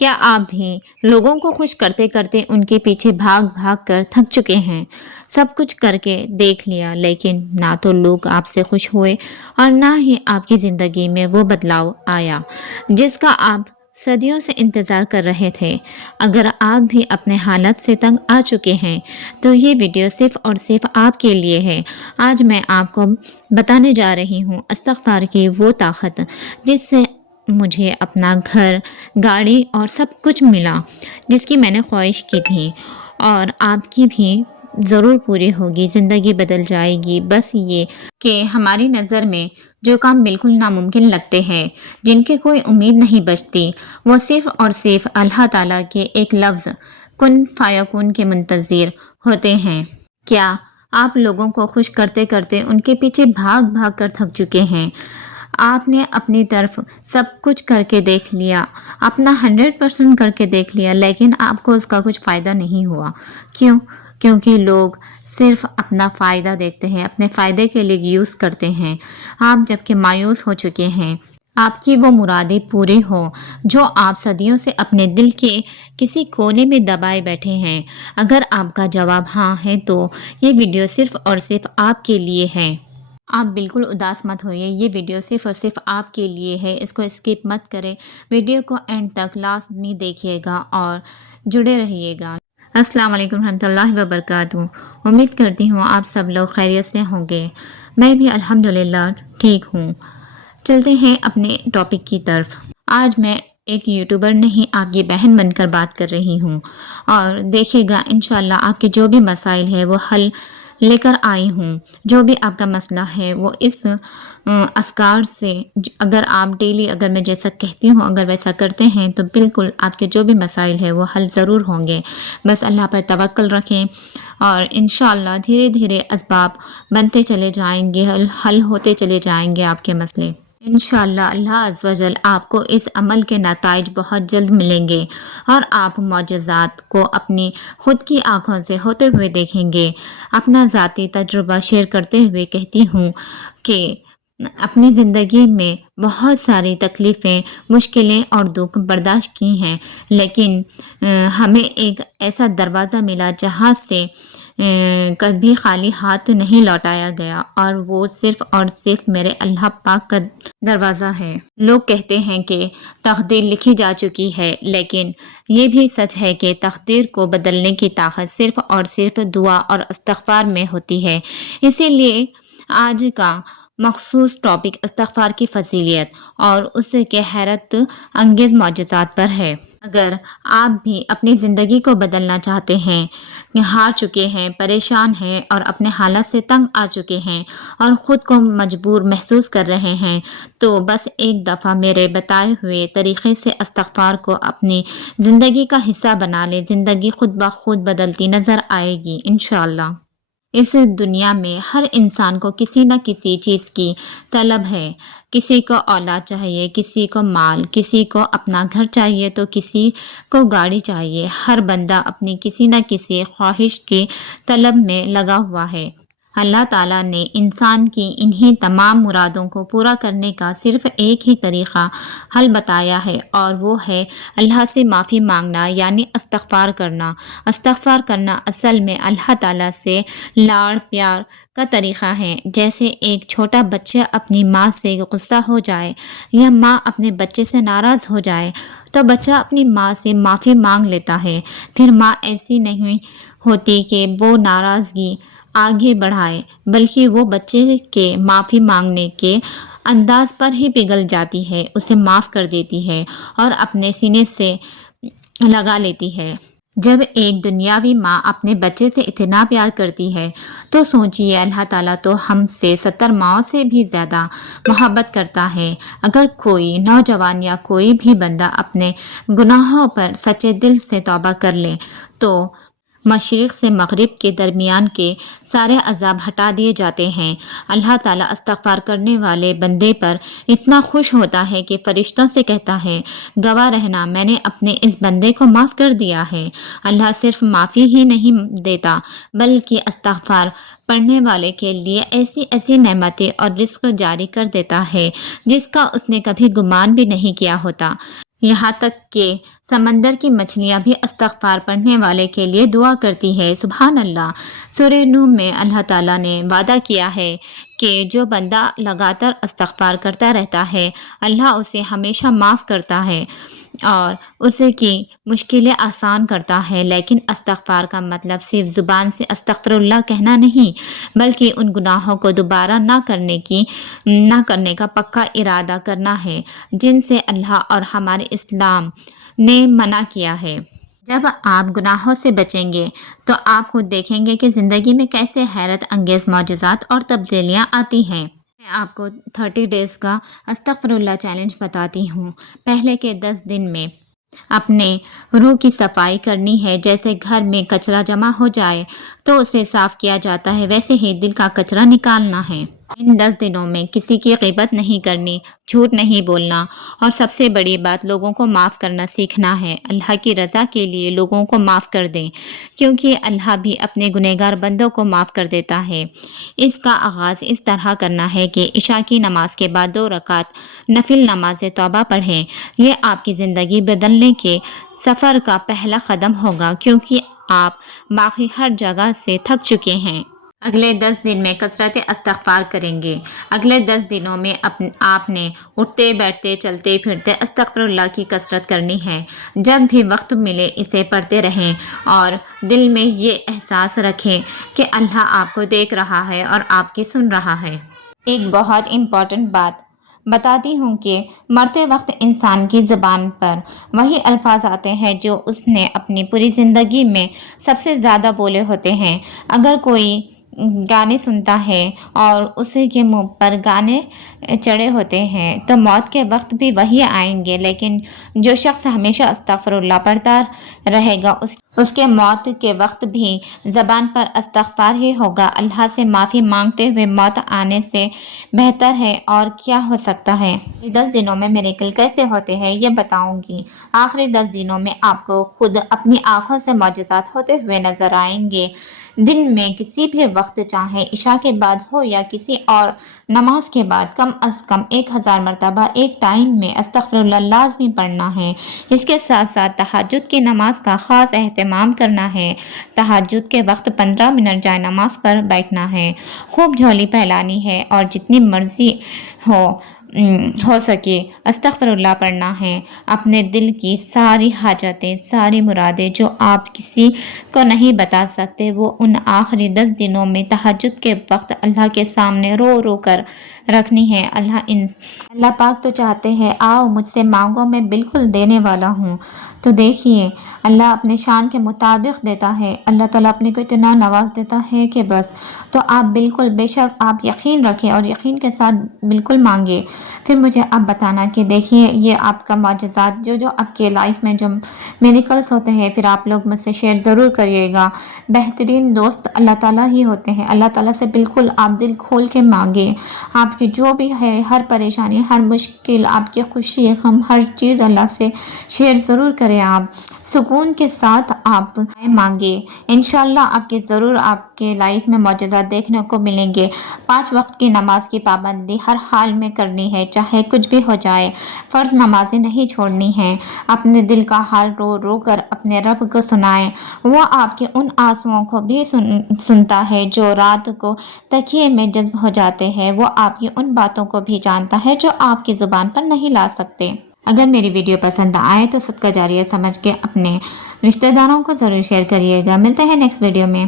کیا آپ بھی لوگوں کو خوش کرتے کرتے ان کے پیچھے بھاگ بھاگ کر تھک چکے ہیں؟ سب کچھ کر کے دیکھ لیا، لیکن نہ تو لوگ آپ سے خوش ہوئے اور نہ ہی آپ کی زندگی میں وہ بدلاؤ آیا جس کا آپ صدیوں سے انتظار کر رہے تھے۔ اگر آپ بھی اپنے حالت سے تنگ آ چکے ہیں تو یہ ویڈیو صرف اور صرف آپ کے لیے ہے۔ آج میں آپ کو بتانے جا رہی ہوں استغفار کی وہ طاقت جس سے مجھے اپنا گھر، گاڑی اور سب کچھ ملا، جس کی میں نے خواہش کی تھی، اور آپ کی بھی ضرور پوری ہوگی، زندگی بدل جائے گی۔ بس یہ کہ ہماری نظر میں جو کام بالکل ناممکن لگتے ہیں، جن کی کوئی امید نہیں بچتی، وہ صرف اور صرف اللہ تعالیٰ کے ایک لفظ کن فیکون کے منتظر ہوتے ہیں۔ کیا آپ لوگوں کو خوش کرتے کرتے ان کے پیچھے بھاگ بھاگ کر تھک چکے ہیں؟ آپ نے اپنی طرف سب کچھ کر کے دیکھ لیا، اپنا 100% کر کے دیکھ لیا، لیکن آپ کو اس کا کچھ فائدہ نہیں ہوا۔ کیوں؟ کیونکہ لوگ صرف اپنا فائدہ دیکھتے ہیں، اپنے فائدے کے لیے یوز کرتے ہیں۔ آپ جب کہ مایوس ہو چکے ہیں، آپ کی وہ مرادیں پوری ہوں جو آپ صدیوں سے اپنے دل کے کسی کونے میں دبائے بیٹھے ہیں۔ اگر آپ کا جواب ہاں ہے تو یہ ویڈیو صرف اور صرف آپ کے لیے ہے۔ آپ بالکل اداس مت ہوئیے، یہ ویڈیو صرف اور صرف آپ کے لیے ہے، اس کو اسکپ مت کریں، ویڈیو کو اینڈ تک لازمی دیکھیے گا اور جڑے رہیے گا۔ السلام علیکم ورحمۃ اللہ وبرکاتہ۔ امید کرتی ہوں آپ سب لوگ خیریت سے ہوں گے، میں بھی الحمدللہ ٹھیک ہوں۔ چلتے ہیں اپنے ٹاپک کی طرف۔ آج میں ایک یوٹیوبر نہیں، آپ کی بہن بن کر بات کر رہی ہوں، اور دیکھیے گا انشاءاللہ آپ کے جو بھی مسائل ہیں وہ حل لے کر آئی ہوں۔ جو بھی آپ کا مسئلہ ہے وہ اس اذکار سے، اگر آپ ڈیلی اگر میں جیسا کہتی ہوں اگر ویسا کرتے ہیں تو بالکل آپ کے جو بھی مسائل ہیں وہ حل ضرور ہوں گے۔ بس اللہ پر توکل رکھیں اور انشاءاللہ دھیرے دھیرے اسباب بنتے چلے جائیں گے، حل ہوتے چلے جائیں گے آپ کے مسئلے۔ انشاءاللہ اللہ عز و جل آپ کو اس عمل کے نتائج بہت جلد ملیں گے اور آپ معجزات کو اپنی خود کی آنکھوں سے ہوتے ہوئے دیکھیں گے۔ اپنا ذاتی تجربہ شیئر کرتے ہوئے کہتی ہوں کہ اپنی زندگی میں بہت ساری تکلیفیں، مشکلیں اور دکھ برداشت کی ہیں، لیکن ہمیں ایک ایسا دروازہ ملا جہاں سے کبھی خالی ہاتھ نہیں لوٹایا گیا، اور وہ صرف اور صرف میرے اللہ پاک کا دروازہ ہے۔ لوگ کہتے ہیں کہ تقدیر لکھی جا چکی ہے، لیکن یہ بھی سچ ہے کہ تقدیر کو بدلنے کی طاقت صرف اور صرف دعا اور استغفار میں ہوتی ہے۔ اسی لیے آج کا مخصوص ٹاپک استغفار کی فضیلت اور اس کے حیرت انگیز معجزات پر ہے۔ اگر آپ بھی اپنی زندگی کو بدلنا چاہتے ہیں، ہار چکے ہیں، پریشان ہیں اور اپنے حالت سے تنگ آ چکے ہیں اور خود کو مجبور محسوس کر رہے ہیں، تو بس ایک دفعہ میرے بتائے ہوئے طریقے سے استغفار کو اپنی زندگی کا حصہ بنا لیں، زندگی خود بخود بدلتی نظر آئے گی انشاءاللہ۔ اس دنیا میں ہر انسان کو کسی نہ کسی چیز کی طلب ہے، کسی کو اولاد چاہیے، کسی کو مال، کسی کو اپنا گھر چاہیے تو کسی کو گاڑی چاہیے۔ ہر بندہ اپنی کسی نہ کسی خواہش کی طلب میں لگا ہوا ہے۔ اللہ تعالیٰ نے انسان کی انہی تمام مرادوں کو پورا کرنے کا صرف ایک ہی طریقہ حل بتایا ہے، اور وہ ہے اللہ سے معافی مانگنا، یعنی استغفار کرنا۔ استغفار کرنا اصل میں اللہ تعالیٰ سے لاڑ پیار کا طریقہ ہے۔ جیسے ایک چھوٹا بچہ اپنی ماں سے غصہ ہو جائے یا ماں اپنے بچے سے ناراض ہو جائے تو بچہ اپنی ماں سے معافی مانگ لیتا ہے، پھر ماں ایسی نہیں ہوتی کہ وہ ناراضگی آگے بڑھائے، بلکہ وہ بچے کے معافی مانگنے کے انداز پر ہی پگھل جاتی ہے، اسے معاف کر دیتی ہے اور اپنے سینے سے لگا لیتی ہے۔ جب ایک دنیاوی ماں اپنے بچے سے اتنا پیار کرتی ہے تو سوچئے اللہ تعالیٰ تو ہم سے 70 ماؤں سے بھی زیادہ محبت کرتا ہے۔ اگر کوئی نوجوان یا کوئی بھی بندہ اپنے گناہوں پر سچے دل سے توبہ کر لے تو مشرق سے مغرب کے درمیان کے سارے عذاب ہٹا دیے جاتے ہیں۔ اللہ تعالیٰ استغفار کرنے والے بندے پر اتنا خوش ہوتا ہے کہ فرشتوں سے کہتا ہے، گواہ رہنا میں نے اپنے اس بندے کو معاف کر دیا ہے۔ اللہ صرف معافی ہی نہیں دیتا بلکہ استغفار پڑھنے والے کے لیے ایسی ایسی نعمتیں اور رزق جاری کر دیتا ہے جس کا اس نے کبھی گمان بھی نہیں کیا ہوتا۔ یہاں تک کہ سمندر کی مچھلیاں بھی استغفار پڑھنے والے کے لیے دعا کرتی ہے۔ سبحان اللہ۔ سورہ نوح میں اللہ تعالیٰ نے وعدہ کیا ہے کہ جو بندہ لگاتار استغفار کرتا رہتا ہے اللہ اسے ہمیشہ معاف کرتا ہے اور اسے کی مشکلیں آسان کرتا ہے۔ لیکن استغفار کا مطلب صرف زبان سے استغفر اللہ کہنا نہیں، بلکہ ان گناہوں کو دوبارہ نہ کرنے کا پکا ارادہ کرنا ہے جن سے اللہ اور ہمارے اسلام نے منع کیا ہے۔ جب آپ گناہوں سے بچیں گے تو آپ خود دیکھیں گے کہ زندگی میں کیسے حیرت انگیز معجزات اور تبدیلیاں آتی ہیں۔ میں آپ کو 30 ڈیز کا استغفر اللہ چیلنج بتاتی ہوں۔ پہلے کے 10 دن میں اپنے روح کی صفائی کرنی ہے۔ جیسے گھر میں کچرا جمع ہو جائے تو اسے صاف کیا جاتا ہے، ویسے ہی دل کا کچرا نکالنا ہے۔ ان 10 دنوں میں کسی کی غیبت نہیں کرنی، جھوٹ نہیں بولنا اور سب سے بڑی بات لوگوں کو معاف کرنا سیکھنا ہے۔ اللہ کی رضا کے لیے لوگوں کو معاف کر دیں، کیونکہ اللہ بھی اپنے گنہگار بندوں کو معاف کر دیتا ہے۔ اس کا آغاز اس طرح کرنا ہے کہ عشاء کی نماز کے بعد 2 رکعت نفل نماز توبہ پڑھیں۔ یہ آپ کی زندگی بدلنے کے سفر کا پہلا قدم ہوگا، کیونکہ آپ باقی ہر جگہ سے تھک چکے ہیں۔ اگلے 10 دن میں کثرت استغفار کریں گے۔ اگلے 10 دنوں میں آپ نے اٹھتے بیٹھتے چلتے پھرتے استغفر اللہ کی کثرت کرنی ہے۔ جب بھی وقت ملے اسے پڑھتے رہیں اور دل میں یہ احساس رکھیں کہ اللہ آپ کو دیکھ رہا ہے اور آپ کی سن رہا ہے۔ ایک بہت امپورٹنٹ بات بتاتی ہوں کہ مرتے وقت انسان کی زبان پر وہی الفاظ آتے ہیں جو اس نے اپنی پوری زندگی میں سب سے زیادہ بولے ہوتے ہیں۔ اگر کوئی گانے سنتا ہے اور اسی کے منہ پر گانے چڑھے ہوتے ہیں تو موت کے وقت بھی وہی آئیں گے، لیکن جو شخص ہمیشہ استغفر اللہ پڑھتا رہے گا اس کے موت کے وقت بھی زبان پر استغفار ہی ہوگا۔ اللہ سے معافی مانگتے ہوئے موت آنے سے بہتر ہے اور کیا ہو سکتا ہے۔ 10 دنوں میں میریکل کیسے ہوتے ہیں یہ بتاؤں گی۔ آخری 10 دنوں میں آپ کو خود اپنی آنکھوں سے معجزات ہوتے ہوئے نظر آئیں گے۔ دن میں کسی بھی وقت، چاہے عشاء کے بعد ہو یا کسی اور نماز کے بعد، کم از کم 1000 مرتبہ ایک ٹائم میں استغفر اللہ لازمی پڑھنا ہے۔ اس کے ساتھ ساتھ تہجد کی نماز کا خاص اہتمام کرنا ہے۔ تہجد کے وقت 15 منٹ جائے نماز پر بیٹھنا ہے، خوب جھولی پھیلانی ہے اور جتنی مرضی ہو سکے استغفر اللہ پڑھنا ہے۔ اپنے دل کی ساری حاجتیں، ساری مرادیں جو آپ کسی کو نہیں بتا سکتے، وہ ان آخری 10 دنوں میں تہجد کے وقت اللہ کے سامنے رو رو کر رکھنی ہے۔ اللہ پاک تو چاہتے ہیں آؤ مجھ سے مانگو، میں بالکل دینے والا ہوں۔ تو دیکھیے اللہ اپنے شان کے مطابق دیتا ہے۔ اللہ تعالیٰ اپنے کو اتنا نواز دیتا ہے کہ بس، تو آپ بالکل بے شک آپ یقین رکھیں اور یقین کے ساتھ بالکل مانگے۔ پھر مجھے آپ بتانا کہ دیکھیے یہ آپ کا معجزات جو آپ کے لائف میں جو میریکلز ہوتے ہیں، پھر آپ لوگ مجھ سے شیئر ضرور کریے گا۔ بہترین دوست اللہ تعالیٰ ہی ہوتے ہیں۔ اللہ تعالیٰ سے بالکل آپ دل کھول کے مانگے۔ آپ کی جو بھی ہے ہر پریشانی، ہر مشکل، آپ کی خوشی، غم، ہر چیز اللہ سے شیئر ضرور کریں۔ آپ سکون کے ساتھ آپ مانگے، انشاءاللہ آپ کے ضرور آپ کے لائف میں معجزات دیکھنے کو ملیں گے۔ 5 وقت کی نماز کی پابندی ہر حال میں کرنی ہے، چاہے کچھ بھی ہو جائے۔ فرض نمازیں نہیں چھوڑنی ہیں۔ اپنے دل کا حال رو رو کر اپنے رب کو سنائیں، وہ آپ کے ان آنسوؤں کو بھی سنتا ہے جو رات کو تکیے میں جذب ہو جاتے ہیں۔ وہ آپ کی ان باتوں کو بھی جانتا ہے جو آپ کی زبان پر نہیں لا سکتے۔ اگر میری ویڈیو پسند آئے تو صدقہ جاریہ سمجھ کے اپنے رشتہ داروں کو ضرور شیئر کریے گا۔ ملتے ہیں نیکسٹ ویڈیو میں۔